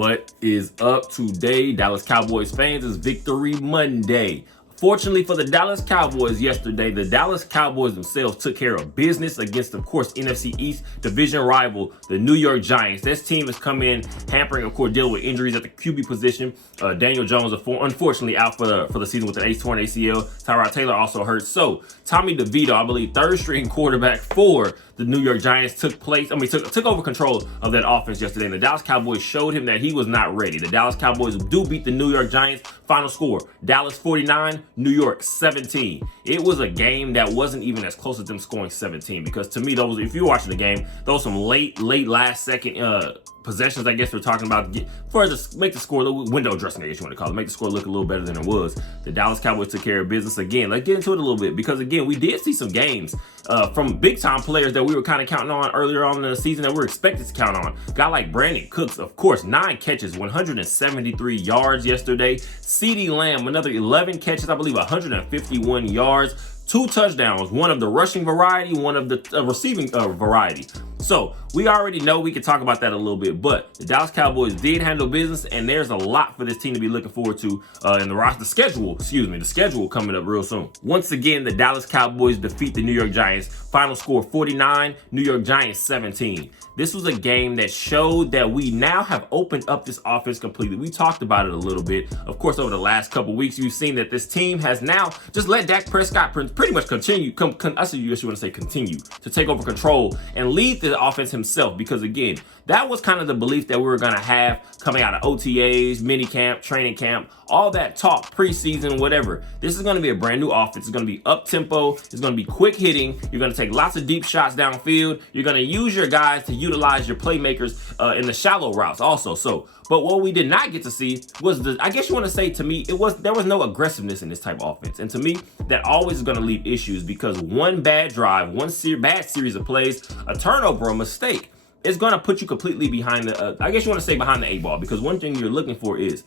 What is up today, Dallas Cowboys fans? It's Victory Monday. Fortunately for the Dallas Cowboys yesterday, the Dallas Cowboys themselves took care of business against, of course, NFC East division rival, the New York Giants. This team has come in hampering, of course, dealing with injuries at the QB position. Daniel Jones, unfortunately, out for the season with an torn ACL. Tyrod Taylor also hurt. So Tommy DeVito, I believe, third-string quarterback for the New York Giants, took over control of that offense yesterday. And the Dallas Cowboys showed him that he was not ready. The Dallas Cowboys do beat the New York Giants. Final score: Dallas 49, New York 17. It was a game that wasn't even as close as them scoring 17, because to me, if you were watching the game, those some late last second possessions, I guess we're talking about, for to make the score, the window dressing, I guess you want to call it, make the score look a little better than it was. The Dallas Cowboys took care of business again. Let's get into it a little bit, because again, we did see some games from big time players that we were kind of counting on earlier on in the season that we were expected to count on. A guy like Brandon Cooks, of course, 9 catches, 173 yards yesterday. CeeDee Lamb, another 11 catches, I believe 151 yards. 2 touchdowns, one of the rushing variety, one of the receiving variety. So we already know we can talk about that a little bit, but the Dallas Cowboys did handle business, and there's a lot for this team to be looking forward to in the schedule coming up real soon. Once again, the Dallas Cowboys defeat the New York Giants. Final score 49, New York Giants 17. This was a game that showed that we now have opened up this offense completely. We talked about it a little bit. Of course, over the last couple weeks, you've seen that this team has now just let Dak Prescott pretty much continue to take over control and lead the offense himself. Because again, that was kind of the belief that we were going to have coming out of OTAs, mini camp, training camp, all that talk, preseason, whatever. This is going to be a brand new offense. It's going to be up tempo. It's going to be quick hitting. You're going to take lots of deep shots downfield. You're going to use your guys to utilize your playmakers in the shallow routes also. But what we did not get to see was I guess you want to say, to me, there was no aggressiveness in this type of offense. And to me, that always is going to leave issues, because one bad drive, bad series of plays, a turnover, a mistake, is going to put you completely behind behind the 8 ball. Because one thing you're looking for is,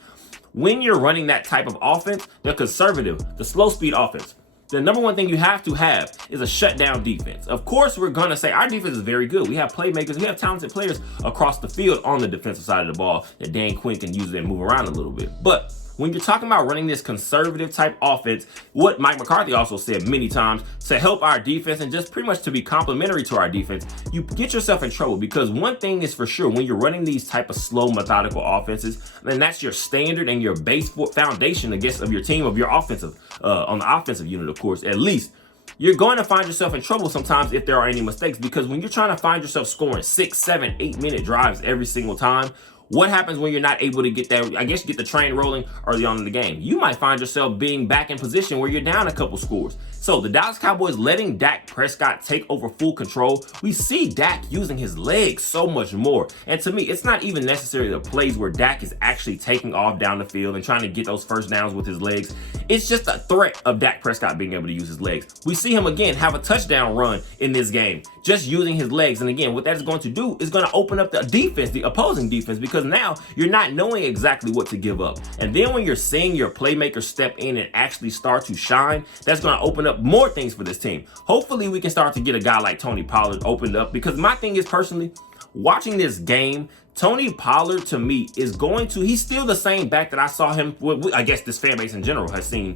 when you're running that type of offense, the conservative, the slow speed offense, the number one thing you have to have is a shutdown defense. Of course, we're going to say our defense is very good. We have playmakers. We have talented players across the field on the defensive side of the ball that Dan Quinn can use and move around a little bit. But when you're talking about running this conservative type offense, what Mike McCarthy also said many times, to help our defense and just pretty much to be complementary to our defense, you get yourself in trouble. Because one thing is for sure, when you're running these type of slow, methodical offenses, then that's your standard and your base foundation, I guess, of your team, of your offensive, on the offensive unit, of course, at least. You're going to find yourself in trouble sometimes if there are any mistakes, because when you're trying to find yourself scoring 6, 7, 8-minute drives every single time, what happens when you're not able to get the train rolling early on in the game? You might find yourself being back in position where you're down a couple scores. So the Dallas Cowboys letting Dak Prescott take over full control. We see Dak using his legs so much more. And to me, it's not even necessarily the plays where Dak is actually taking off down the field and trying to get those first downs with his legs. It's just a threat of Dak Prescott being able to use his legs. We see him again have a touchdown run in this game, just using his legs. And again, what that is going to do is going to open up the defense, the opposing defense, because now you're not knowing exactly what to give up. And then when you're seeing your playmakers step in and actually start to shine, that's going to open up more things for this team. Hopefully we can start to get a guy like Tony Pollard opened up, because my thing is, personally, watching this game, Tony Pollard to me he's still the same back that I saw him, I guess this fan base in general has seen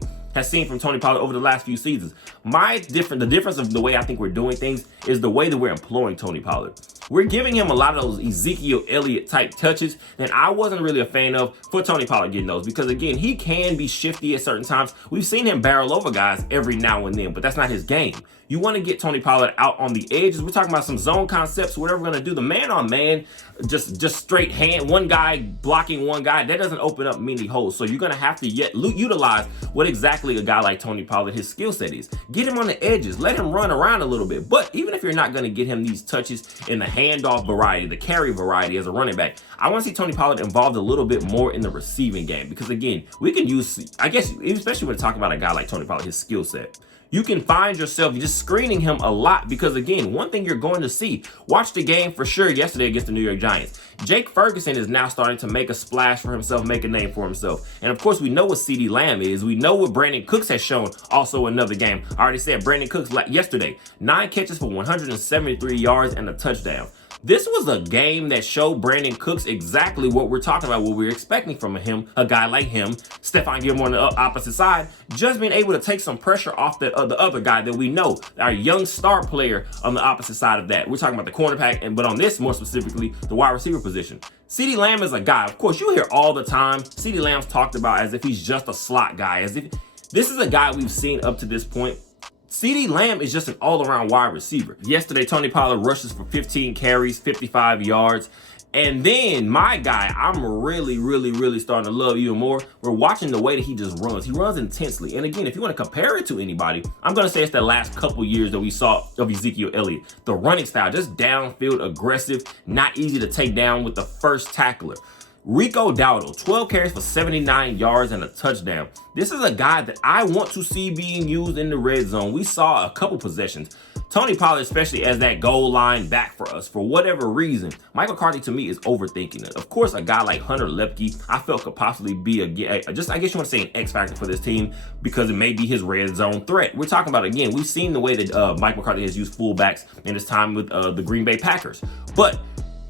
from Tony Pollard over the last few seasons. The difference of the way I think we're doing things is the way that we're employing Tony Pollard. We're giving him a lot of those Ezekiel Elliott type touches, and I wasn't really a fan of for Tony Pollard getting those, because again, he can be shifty at certain times. We've seen him barrel over guys every now and then, but that's not his game. You want to get Tony Pollard out on the edges. We're talking about some zone concepts, whatever we're going to do. The man on man, just straight hand, one guy blocking one guy, that doesn't open up many holes. So you're going to have to utilize what exactly a guy like Tony Pollard, his skill set is. Get him on the edges. Let him run around a little bit. But even if you're not going to get him these touches in the handoff variety, the carry variety as a running back, I want to see Tony Pollard involved a little bit more in the receiving game. Because again, we can use, I guess, especially when we're talking about a guy like Tony Pollard, his skill set, you can find yourself just screening him a lot. Because again, one thing you're going to see, watch the game for sure yesterday against the New York Giants. Jake Ferguson is now starting to make a splash for himself, make a name for himself. And of course, we know what CeeDee Lamb is. We know what Brandon Cooks has shown also another game. I already said Brandon Cooks yesterday, 9 catches for 173 yards and a touchdown. This was a game that showed Brandon Cooks exactly what we're talking about, what we're expecting from him, a guy like him, Stephon Gilmore on the opposite side, just being able to take some pressure off the other guy that we know, our young star player on the opposite side of that. We're talking about the cornerback, but on this more specifically, the wide receiver position. CeeDee Lamb is a guy, of course, you hear all the time, CeeDee Lamb's talked about as if he's just a slot guy, as if this is a guy we've seen up to this point. CeeDee Lamb is just an all-around wide receiver. Yesterday, Tony Pollard rushes for 15 carries, 55 yards. And then my guy, I'm really starting to love even more. We're watching the way that he just runs. He runs intensely. And again, if you want to compare it to anybody, I'm going to say it's the last couple years that we saw of Ezekiel Elliott. The running style, just downfield aggressive, not easy to take down with the first tackler. Rico Dowdle, 12 carries for 79 yards and a touchdown. This is a guy that I want to see being used in the red zone. We saw a couple possessions. Tony Pollard, especially as that goal line back for us, for whatever reason. Mike McCarthy, to me, is overthinking it. Of course, a guy like Hunter Lepke, I felt could possibly be I guess you want to say an X factor for this team because it may be his red zone threat. We're talking about, again, we've seen the way that Mike McCarthy has used fullbacks in his time with the Green Bay Packers. But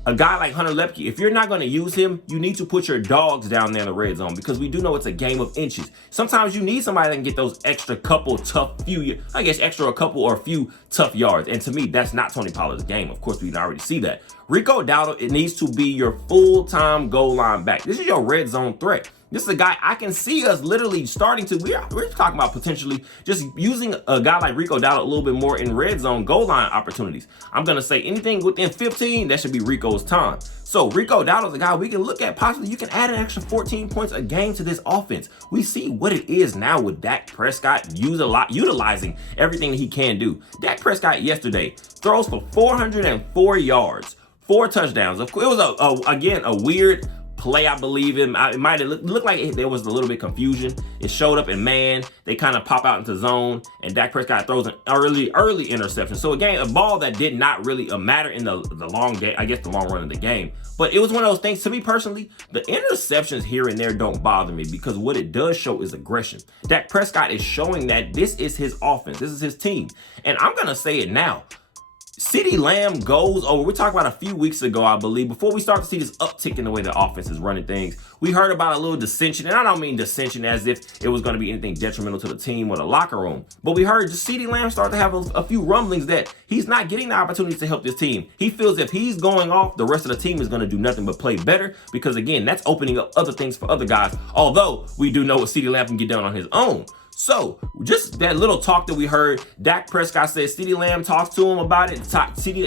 a guy like Hunter Lepke, if you're not going to use him, you need to put your dogs down there in the red zone because we do know it's a game of inches. Sometimes you need somebody that can get those extra couple tough extra couple or a few tough yards. And to me, that's not Tony Pollard's game. Of course, we can already see that. Rico Dowdle, it needs to be your full-time goal line back. This is your red zone threat. This is a guy I can see us literally starting to, we're talking about potentially just using a guy like Rico Dowdle a little bit more in red zone goal line opportunities. I'm going to say anything within 15, that should be Rico's time. So Rico Dowdle is a guy we can look at possibly. You can add an extra 14 points a game to this offense. We see what it is now with Dak Prescott utilizing everything that he can do. Dak Prescott yesterday throws for 404 yards, 4 touchdowns. It was, again, a weird play, I believe. It might have looked like there was a little bit confusion. It showed up in man. They kind of pop out into zone, and Dak Prescott throws an early interception. So again, a ball that did not really matter in the long game, I guess the long run of the game. But it was one of those things, to me personally, the interceptions here and there don't bother me because what it does show is aggression. Dak Prescott is showing that this is his offense. This is his team. And I'm going to say it now. CeeDee Lamb goes over. We talked about a few weeks ago, I believe, before we start to see this uptick in the way the offense is running things. We heard about a little dissension, and I don't mean dissension as if it was going to be anything detrimental to the team or the locker room. But we heard just CeeDee Lamb start to have a few rumblings that he's not getting the opportunities to help this team. He feels if he's going off, the rest of the team is going to do nothing but play better because, again, that's opening up other things for other guys. Although we do know what CeeDee Lamb can get done on his own. So, just that little talk that we heard, Dak Prescott says CeeDee Lamb talks to him about it.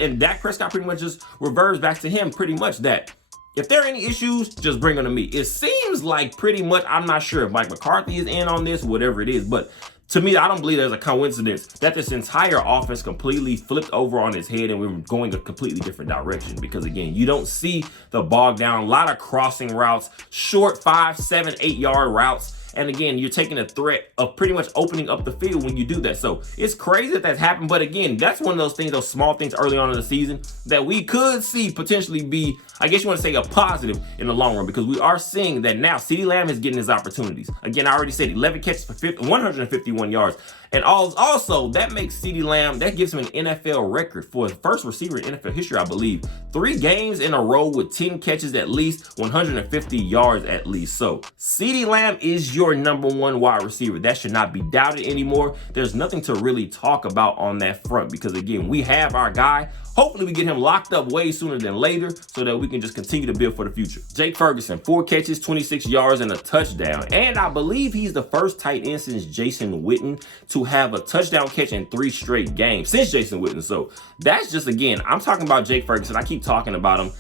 And Dak Prescott pretty much just reverts back to him pretty much that if there are any issues, just bring them to me. It seems like pretty much, I'm not sure if Mike McCarthy is in on this, whatever it is, but to me, I don't believe there's a coincidence that this entire offense completely flipped over on its head and we're going a completely different direction. Because again, you don't see the bog down, a lot of crossing routes, short 5, 7, 8 yard routes. And again, you're taking a threat of pretty much opening up the field when you do that. So it's crazy that that's happened. But again, that's one of those things, those small things early on in the season that we could see potentially be, I guess you want to say, a positive in the long run, because we are seeing that now CeeDee Lamb is getting his opportunities. Again, I already said 11 catches for 151 yards. And also, that makes CeeDee Lamb, that gives him an NFL record for the first receiver in NFL history, I believe. 3 games in a row with 10 catches at least, 150 yards at least. So, CeeDee Lamb is your number 1 wide receiver. That should not be doubted anymore. There's nothing to really talk about on that front because, again, we have our guy. Hopefully, we get him locked up way sooner than later so that we can just continue to build for the future. Jake Ferguson, 4 catches, 26 yards, and a touchdown. And I believe he's the first tight end since Jason Witten to have a touchdown catch in 3 straight games since Jason Witten. So that's just, again, I'm talking about Jake Ferguson. I keep talking about him.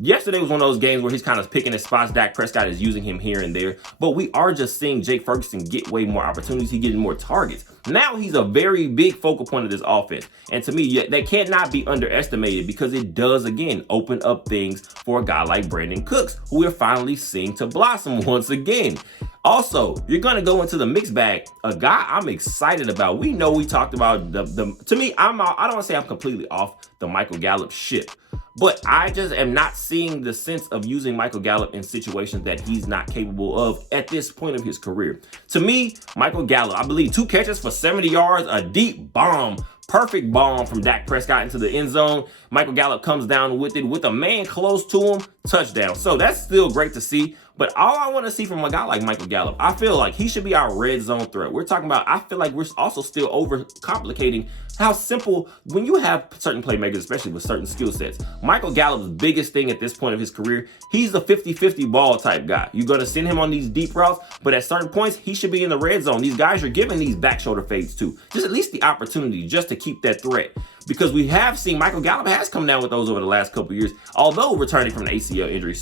Yesterday was one of those games where he's kind of picking his spots. Dak Prescott is using him here and there. But we are just seeing Jake Ferguson get way more opportunities. He's getting more targets. Now he's a very big focal point of this offense. And to me, that cannot be underestimated because it does, again, open up things for a guy like Brandon Cooks, who we're finally seeing to blossom once again. Also, you're going to go into the mixed bag, a guy I'm excited about. We know we talked about to me, I don't want to say I'm completely off the Michael Gallup ship. But I just am not seeing the sense of using Michael Gallup in situations that he's not capable of at this point of his career. To me, Michael Gallup, I believe 2 catches for 70 yards, a deep bomb Perfect bomb from Dak Prescott into the end zone. Michael Gallup comes down with it with a man close to him. Touchdown. So that's still great to see. But all I want to see from a guy like Michael Gallup, I feel like he should be our red zone threat. We're talking about, I feel like we're also still overcomplicating how simple, when you have certain playmakers, especially with certain skill sets. Michael Gallup's biggest thing at this point of his career, he's the 50-50 ball type guy. You're going to send him on these deep routes, but at certain points, he should be in the red zone. These guys are giving these back shoulder fades to. Just at least the opportunity just to keep that threat. Because we have seen Michael Gallup has come down with those over the last couple of years, although returning from an ACL injury.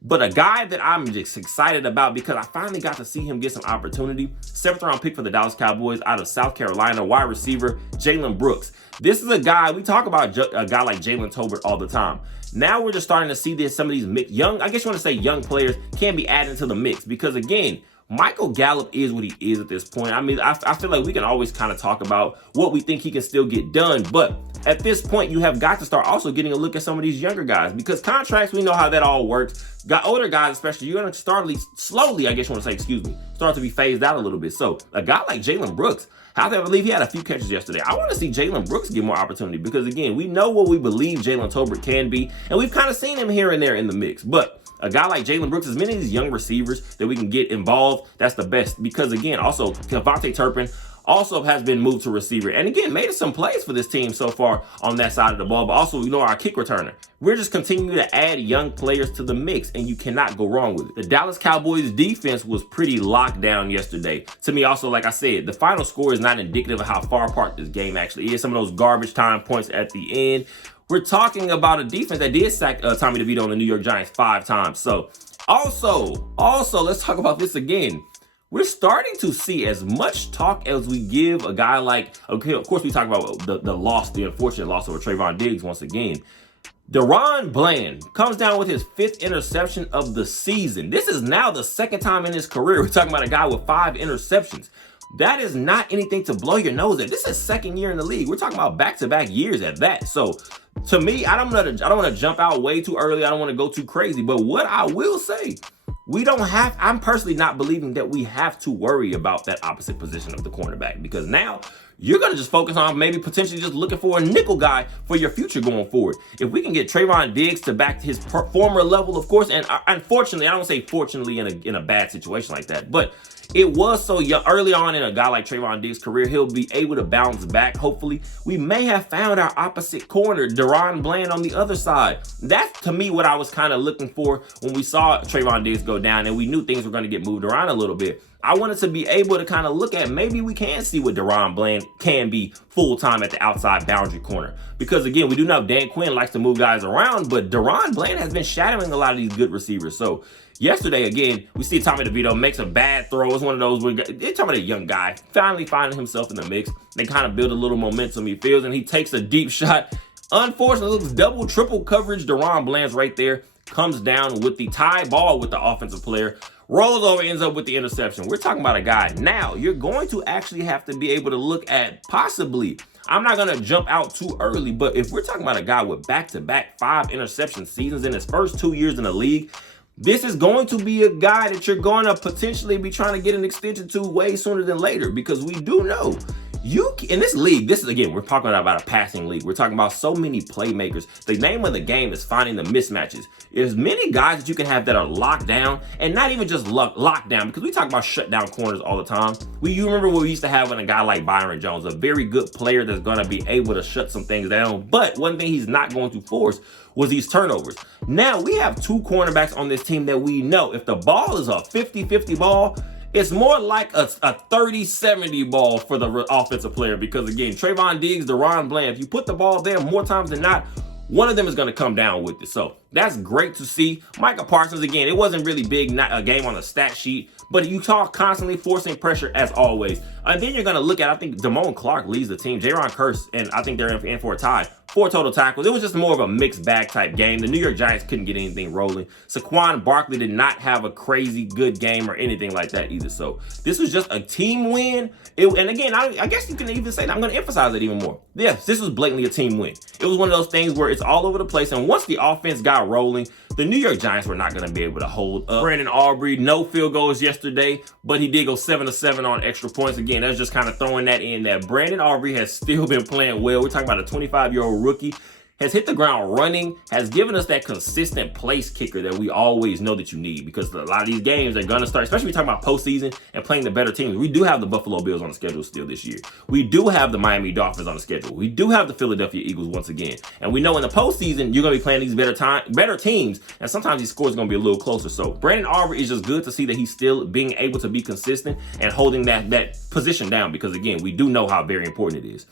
But a guy that I'm just excited about because I finally got to see him get some opportunity. 7th round pick for the Dallas Cowboys out of South Carolina, wide receiver, Jalen Brooks. This is a guy, we talk about a guy like Jalen Tolbert all the time. Now we're just starting to see this, some of these young, I guess you want to say young players can be added to the mix because again, Michael Gallup is what he is at this point. I mean, I feel like we can always kind of talk about what we think he can still get done. But at this point, you have got to start also getting a look at some of these younger guys because contracts, we know how that all works. Got older guys, especially, you're going to start slowly, I guess you want to say, start to be phased out a little bit. So a guy like Jalen Brooks, I believe he had a few catches yesterday. I want to see Jalen Brooks get more opportunity because, again, we know what we believe Jalen Tolbert can be, and we've kind of seen him here and there in the mix. But a guy like Jalen Brooks, as many of these young receivers that we can get involved, that's the best. Because, again, also, Devontae Turpin also has been moved to receiver. And, again, made some plays for this team so far on that side of the ball. But also, our kick returner. We're just continuing to add young players to the mix, and you cannot go wrong with it. The Dallas Cowboys defense was pretty locked down yesterday. To me, also, like I said, the final score is not indicative of how far apart this game actually is. Some of those garbage time points at the end. We're talking about a defense that did sack Tommy DeVito and the New York Giants 5 times. So, also, let's talk about this again. We're starting to see as much talk as we give a guy like, okay, of course we talk about the unfortunate loss over Trayvon Diggs once again. DaRon Bland comes down with his 5th interception of the season. This is now the 2nd time in his career. We're talking about a guy with 5 interceptions. That is not anything to blow your nose at. This is his 2nd year in the league. We're talking about back-to-back years at that. So, to me, I don't want to jump out way too early. I don't want to go too crazy. But what I will say, I'm personally not believing that we have to worry about that opposite position of the cornerback because now you're going to just focus on maybe potentially just looking for a nickel guy for your future going forward. If we can get Trayvon Diggs to back to his former level, of course, and unfortunately, I don't say fortunately in a bad situation like that, but it was so young, early on in a guy like Trayvon Diggs' career, he'll be able to bounce back. Hopefully, we may have found our opposite corner, DaRon Bland, on the other side. That's, to me, what I was kind of looking for when we saw Trayvon Diggs go down and we knew things were going to get moved around a little bit. I wanted to be able to kind of look at maybe we can see what DaRon Bland can be full-time at the outside boundary corner. Because, again, we do know Dan Quinn likes to move guys around, but DaRon Bland has been shadowing a lot of these good receivers. So, yesterday, again, we see Tommy DeVito makes a bad throw. It's one of those where they're talking about a young guy finally finding himself in the mix. They kind of build a little momentum he feels, and he takes a deep shot. Unfortunately, looks double, triple coverage. DaRon Bland's right there. Comes down with the tie ball with the offensive player. Rolls over, ends up with the interception. We're talking about a guy. Now, you're going to actually have to be able to look at possibly, I'm not going to jump out too early, but if we're talking about a guy with back-to-back 5 interception seasons in his first 2 years in the league, this is going to be a guy that you're going to potentially be trying to get an extension to way sooner than later because we do know in this league, this is, again, we're talking about a passing league. We're talking about so many playmakers. The name of the game is finding the mismatches. There's many guys that you can have that are locked down and not even just locked down because we talk about shutdown corners all the time. You remember what we used to have when a guy like Byron Jones, a very good player that's going to be able to shut some things down. But one thing he's not going to force was these turnovers. Now, we have 2 cornerbacks on this team that we know if the ball is a 50-50 ball, it's more like a 30-70 ball for the offensive player because, again, Trayvon Diggs, DaRon Bland, if you put the ball there more times than not, one of them is going to come down with it. So that's great to see. Micah Parsons, again, it wasn't really big, not a game on the stat sheet, but you talk constantly forcing pressure as always. And then you're going to look at, I think, Damone Clark leads the team. Jaron Kearse, and I think they're in for a tie. 4 total tackles. It was just more of a mixed bag type game. The New York Giants couldn't get anything rolling. Saquon Barkley did not have a crazy good game or anything like that either. So this was just a team win. And again, I guess you can even say that. I'm going to emphasize it even more. Yes, this was blatantly a team win. It was one of those things where it's all over the place. And once the offense got got rolling. The New York Giants were not going to be able to hold up. Brandon Aubrey, no field goals yesterday, but he did go 7-7 on extra points. Again, that's just kind of throwing that in that Brandon Aubrey has still been playing well. We're talking about a 25-year-old rookie. Has hit the ground running, has given us that consistent place kicker that we always know that you need, because a lot of these games are going to start, especially when we're talking about postseason and playing the better teams. We do have the Buffalo Bills on the schedule still this year. We do have the Miami Dolphins on the schedule. We do have the Philadelphia Eagles once again. And we know in the postseason, you're going to be playing these better teams, and sometimes these scores are going to be a little closer. So Brandon Aubrey is just good to see that he's still being able to be consistent and holding that position down, because again, we do know how very important it is.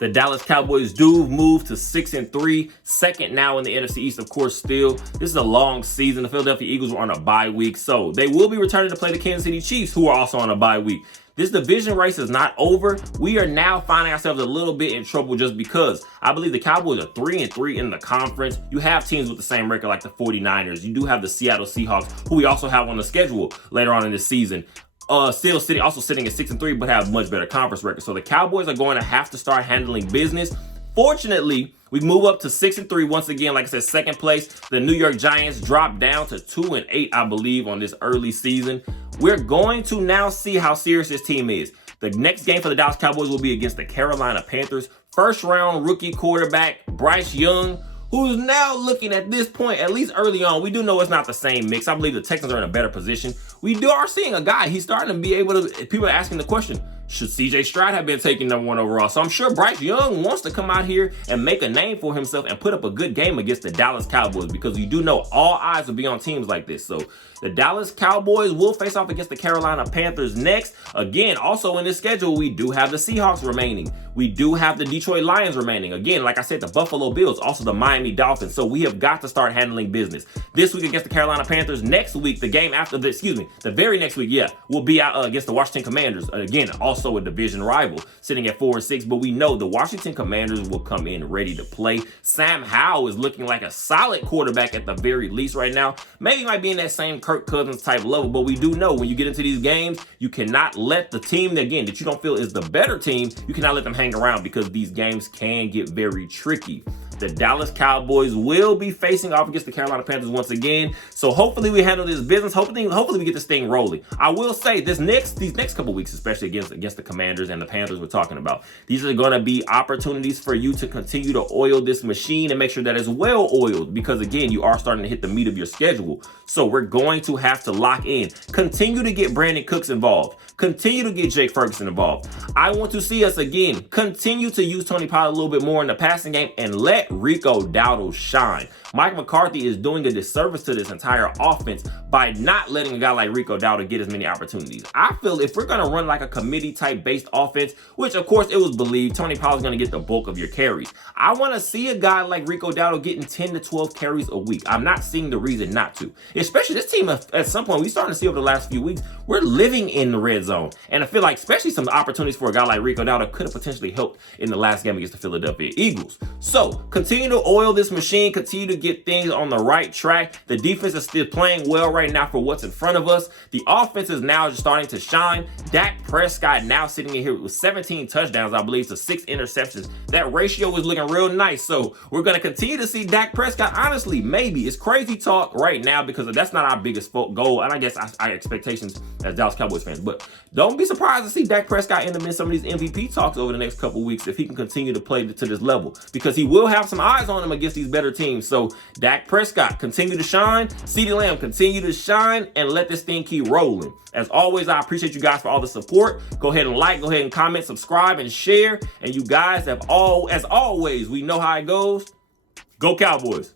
The Dallas Cowboys do move to 6-3, second now in the NFC East, of course, still. This is a long season. The Philadelphia Eagles were on a bye week, so they will be returning to play the Kansas City Chiefs, who are also on a bye week. This division race is not over. We are now finding ourselves a little bit in trouble just because I believe the Cowboys are 3-3 in the conference. You have teams with the same record like the 49ers. You do have the Seattle Seahawks, who we also have on the schedule later on in this season. Still sitting at 6-3, but have much better conference record. So the Cowboys are going to have to start handling business. Fortunately, we move up to 6-3 once again. Like I said, second place. The New York Giants dropped down to 2-8, I believe, on this early season. We're going to now see how serious this team is. The next game for the Dallas Cowboys will be against the Carolina Panthers. First round rookie quarterback Bryce Young, who's now looking at this point, at least early on, we do know it's not the same mix. I believe the Texans are in a better position. We are seeing a guy, he's starting to be able to, people are asking the question, should CJ Stroud have been taken #1 overall? So I'm sure Bryce Young wants to come out here and make a name for himself and put up a good game against the Dallas Cowboys, because you do know all eyes will be on teams like this. So the Dallas Cowboys will face off against the Carolina Panthers next. Again, also in this schedule, we do have the Seahawks remaining. We do have the Detroit Lions remaining. Again, like I said, the Buffalo Bills, also the Miami Dolphins. So we have got to start handling business. This week against the Carolina Panthers. Next week, the game after the, the very next week, will be out against the Washington Commanders. Again, also a division rival, sitting at 4-6. But we know the Washington Commanders will come in ready to play. Sam Howell is looking like a solid quarterback at the very least right now. Maybe might be in that same Kirk Cousins type level, but we do know when you get into these games, you cannot let the team, again, that you don't feel is the better team, you cannot let them hang around, because these games can get very tricky. The Dallas Cowboys will be facing off against the Carolina Panthers once again. So hopefully we handle this business. Hopefully we get this thing rolling. I will say these next couple weeks, especially against the Commanders and the Panthers we're talking about, these are going to be opportunities for you to continue to oil this machine and make sure that it's well oiled, because again, you are starting to hit the meat of your schedule. So we're going to have to lock in. Continue to get Brandon Cooks involved. Continue to get Jake Ferguson involved. I want to see us again continue to use Tony Pollard a little bit more in the passing game and let Rico Dowdle shine. Mike McCarthy is doing a disservice to this entire offense by not letting a guy like Rico Dowdle get as many opportunities. I feel if we're going to run like a committee type based offense, which of course it was believed Tony Pollard's going to get the bulk of your carries, I want to see a guy like Rico Dowdle getting 10 to 12 carries a week. I'm not seeing the reason not to. Especially this team, at some point, we're starting to see over the last few weeks, we're living in the red zone. And I feel like especially some opportunities for a guy like Rico Dowdle could have potentially helped in the last game against the Philadelphia Eagles. So continue to oil this machine, continue to get things on the right track. The defense is still playing well right now for what's in front of us. The offense is now just starting to shine. Dak Prescott now sitting in here with 17 touchdowns, I believe, to 6 interceptions. That ratio is looking real nice. So we're going to continue to see Dak Prescott. Honestly, maybe it's crazy talk right now, because that's not our biggest goal, and I guess our expectations as Dallas Cowboys fans. But don't be surprised to see Dak Prescott end up in some of these MVP talks over the next couple weeks if he can continue to play to this level, because he will have some eyes on him against these better teams. So Dak Prescott, continue to shine. CeeDee Lamb, continue to shine, and let this thing keep rolling. As always, I appreciate you guys for all the support. Go ahead and like, go ahead and comment, subscribe, and share. And you guys have as always, we know how it goes. Go Cowboys.